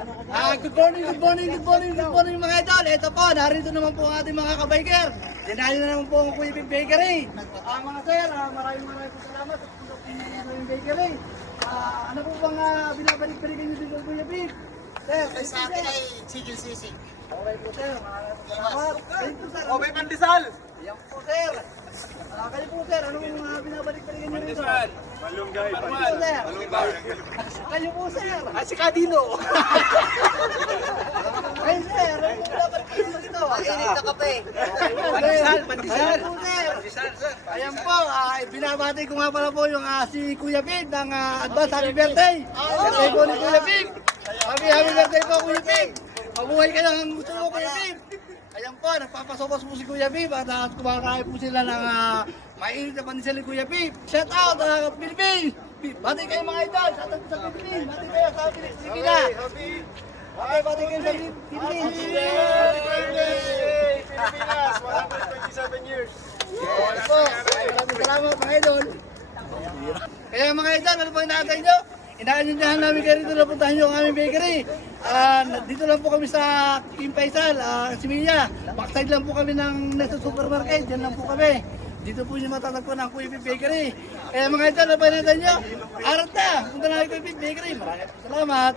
Good morning mga idol. Ito po, narito naman po ang ating mga kabiker. Dinayo na naman po ang Kuya Big Bakery. Mga sir, maraming po salamat sa Kuya Big Bakery. Ano po bang binabalik-balikan nyo dito Kuya Big? Sir, Sa akin ay sigil sisig. okay po sir, maraming po salamat. Kayo po sir, may pandesal! yan po sir. Kayo po sir, ano yung binabalik-balikan nyo dito? Malunggay, Kayo po sir. Kayo po sir. si Kadino! Kayo sir, ano yung binabalik-balikan nyo dito? Mainit na kape. Pandesal. Ayan po, binabati ko nga pala po yung si Kuya Pig ng advance happy birthday. Birthday po ni Kuya Pig. Happy birthday po Kuya Pig. Mabuhay ka lang ang gusto mo Kuya Pig. Ayan po, nagpapasokos po si Kuya Pig at kumakain po sila ng mainit na pandesal ni Kuya Pig. Shout out Philippines. Bati kayo mga idol, shout out sa Philippines. Bati kayo sa Pilipinas. Okay, bati kayo sa Philippines. Pilipinas, 127 years! Po, maraming salamat mga idol. Kaya mga idol, ano po inaantay nyo? Inaanyayahan namin kayo rito na puntahan nyo ang aming bakery. Dito lang po kami sa Kim Faisal, Similia. Backside lang po kami ng Nesto Supermarket. Diyan lang po kami. Dito po yung matatagpuan ng Kuya Pig Bakery. Kaya mga idol, ano po inaantay nyo? Arat na! Punta na kayo Kuya Pig Bakery. Maraming salamat.